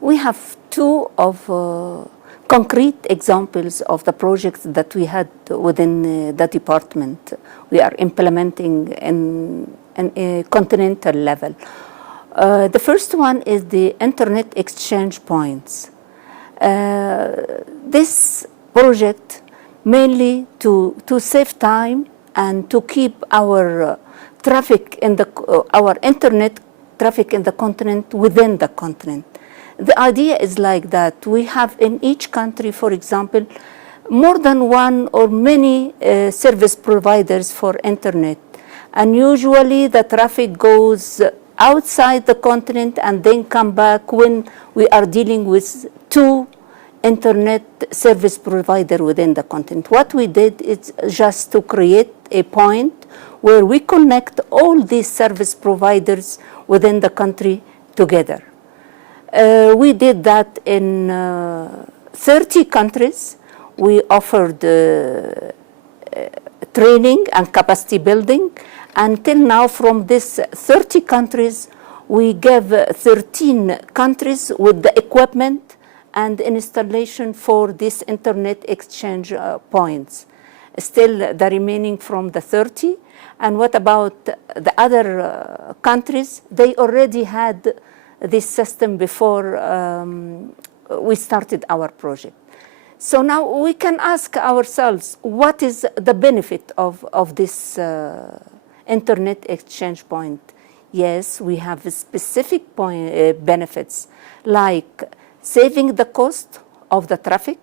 We have two of concrete examples of the projects that we had within the department we are implementing in a continental level. The first one is the internet exchange points. This project mainly to save time and to keep our traffic in our internet traffic in the continent within the continent. The idea is like that. We have in each country, for example, more than one or many service providers for internet. And usually the traffic goes outside the continent and then come back when we are dealing with two internet service provider within the continent. What we did is just to create a point where we connect all these service providers within the country together. We did that in 30 countries. We offered training and capacity building. Until now, from these 30 countries, we gave 13 countries with the equipment and installation for this internet exchange points. Still the remaining from the 30. And what about the other countries? They already had this system before we started our project. So now we can ask ourselves, what is the benefit of this internet exchange point? Yes, we have specific benefits, like saving the cost of the traffic,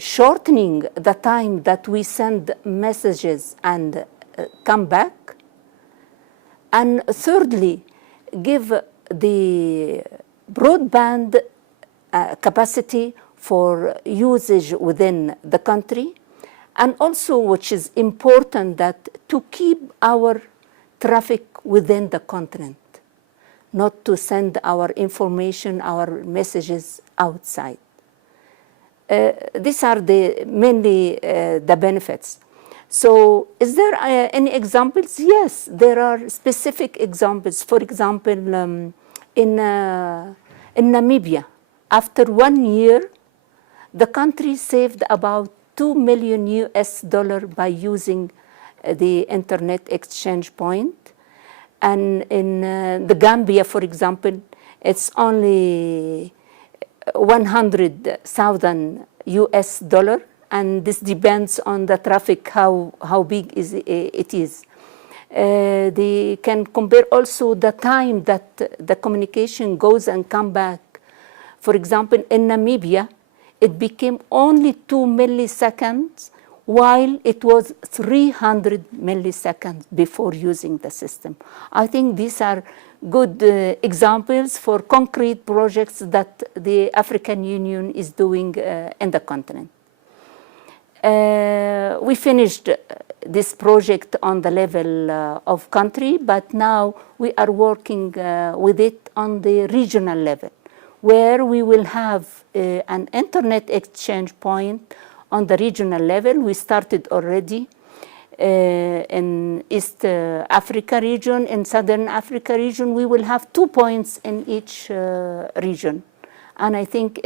shortening the time that we send messages and come back, and thirdly, give the broadband capacity for usage within the country, and also, which is important, that to keep our traffic within the continent, not to send our information, our messages outside. These are mainly the benefits. So is there any examples? Yes, there are specific examples. For example, in Namibia, after 1 year, the country saved about $2 million by using the internet exchange point. And in the Gambia, for example, it's only $100,000, and this depends on the traffic, how big it is. They can compare also the time that the communication goes and come back. For example, in Namibia, it became only 2 milliseconds, while it was 300 milliseconds before using the system. I think these are good examples for concrete projects that the African Union is doing in the continent. We finished this project on the level of country, but now we are working with it on the regional level, where we will have an internet exchange point on the regional level. We started already in East Africa region, in Southern Africa region. We will have 2 points in each region. And I think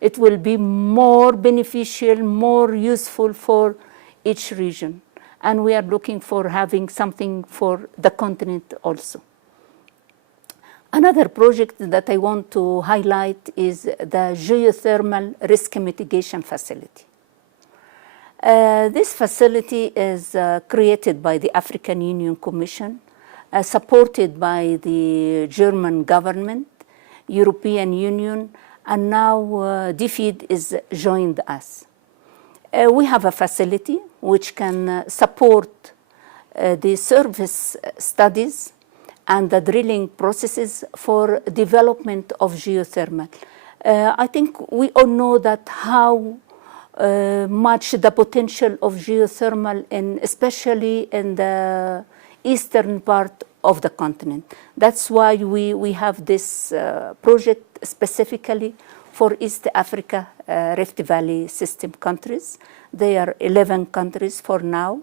it will be more beneficial, more useful for each region. And we are looking for having something for the continent also. Another project that I want to highlight is the geothermal risk mitigation facility. This facility is created by the African Union Commission, supported by the German government, European Union, and now DFID is joined us. We have a facility which can support the service studies and the drilling processes for development of geothermal. I think we all know that how much the potential of geothermal, especially in the eastern part of the continent. That's why we have this project specifically for East Africa Rift Valley system countries. They are 11 countries for now.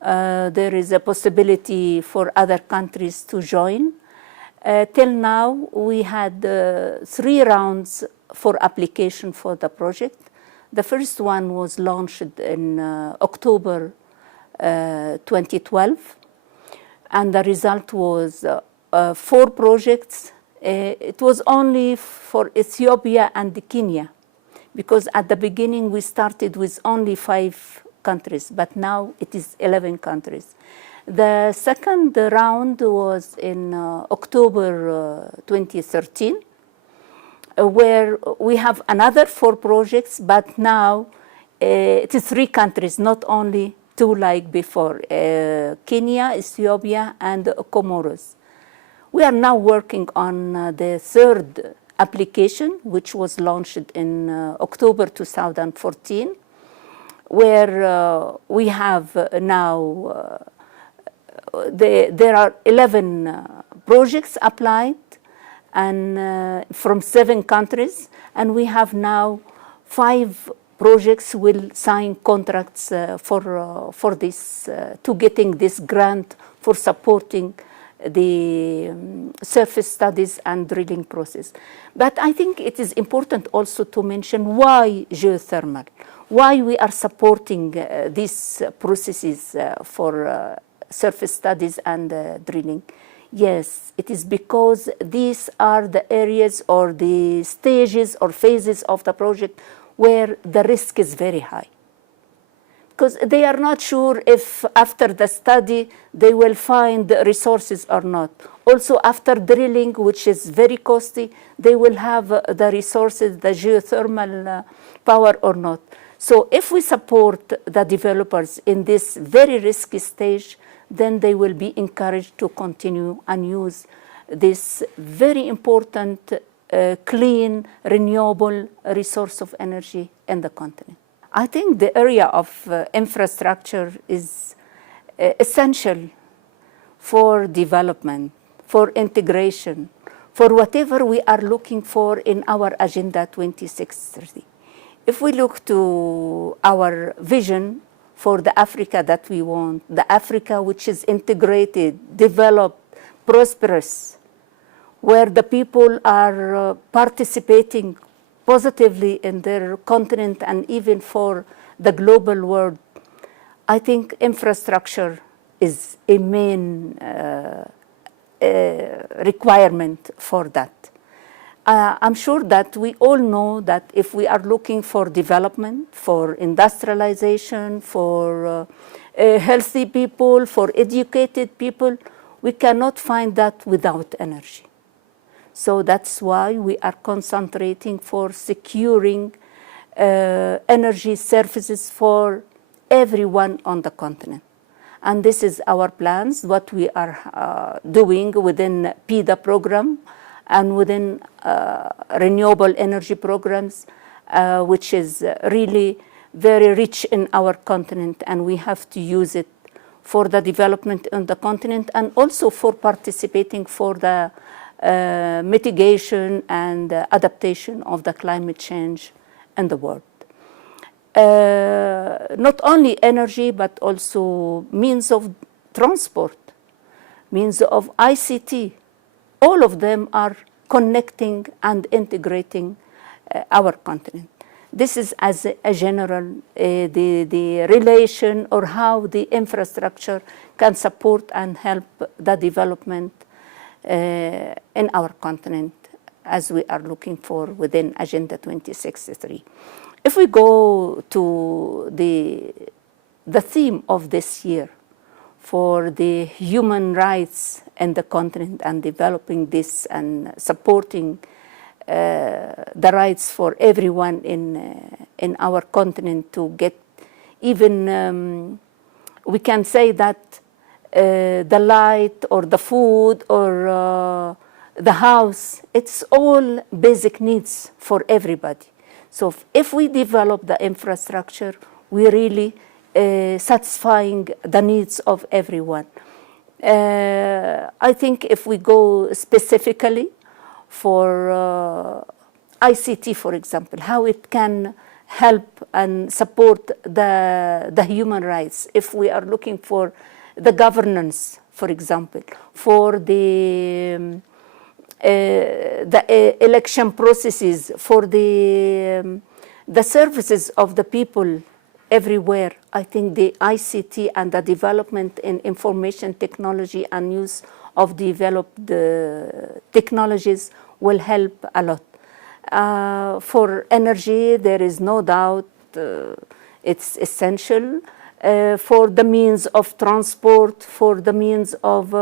There is a possibility for other countries to join. Till now, we had 3 rounds for application for the project. The first one was launched in October 2012, and the result was 4 projects. It was only for Ethiopia and Kenya, because at the beginning we started with only 5 countries, but now it is 11 countries. The second round was in October 2013, where we have another 4 projects, but now it is 3 countries, not only 2 like before, Kenya, Ethiopia, and Comoros. We are now working on the 3rd application, which was launched in October 2014, where we have now there are 11 projects applied, and from 7 countries, and we have now 5 projects will sign contracts for this, to getting this grant for supporting the surface studies and drilling process. But I think it is important also to mention why geothermal, why we are supporting these processes for surface studies and drilling. Yes, it is because these are the areas or the stages or phases of the project where the risk is very high, because they are not sure if after the study they will find the resources or not. Also after drilling, which is very costly, they will have the resources, the geothermal power or not. So if we support the developers in this very risky stage, then they will be encouraged to continue and use this very important, clean, renewable resource of energy in the continent. I think the area of infrastructure is essential for development, for integration, for whatever we are looking for in our Agenda 2030. If we look to our vision for the Africa that we want, the Africa which is integrated, developed, prosperous, where the people are participating positively in their continent and even for the global world, I think infrastructure is a main requirement for that. I'm sure that we all know that if we are looking for development, for industrialization, for healthy people, for educated people, we cannot find that without energy. So that's why we are concentrating for securing energy services for everyone on the continent. And this is our plans, what we are doing within PIDA program and within renewable energy programs, which is really very rich in our continent, and we have to use it for the development on the continent and also for participating for the mitigation and adaptation of the climate change in the world. Not only energy, but also means of transport, means of ICT. All of them are connecting and integrating our continent. This is as a general, the relation or how the infrastructure can support and help the development in our continent as we are looking for within Agenda 2063. If we go to the theme of this year for the human rights in the continent and developing this and supporting the rights for everyone in our continent to get even, we can say that the light or the food or the house, it's all basic needs for everybody. So if we develop the infrastructure, we really satisfying the needs of everyone. I think if we go specifically for ICT, for example, how it can help and support the human rights. If we are looking for the governance, for example, for the the election processes, for the services of the people everywhere. I think the ICT and the development in information technology and use of developed technologies will help a lot. For energy, there is no doubt it's essential. For the means of transport, for the means of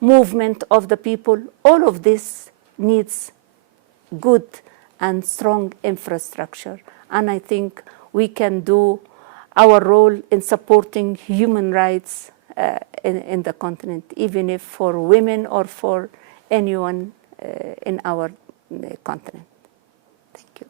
movement of the people, all of this needs good and strong infrastructure. And I think we can do our role in supporting human rights in the continent, even if for women or for anyone in our continent. Thank you.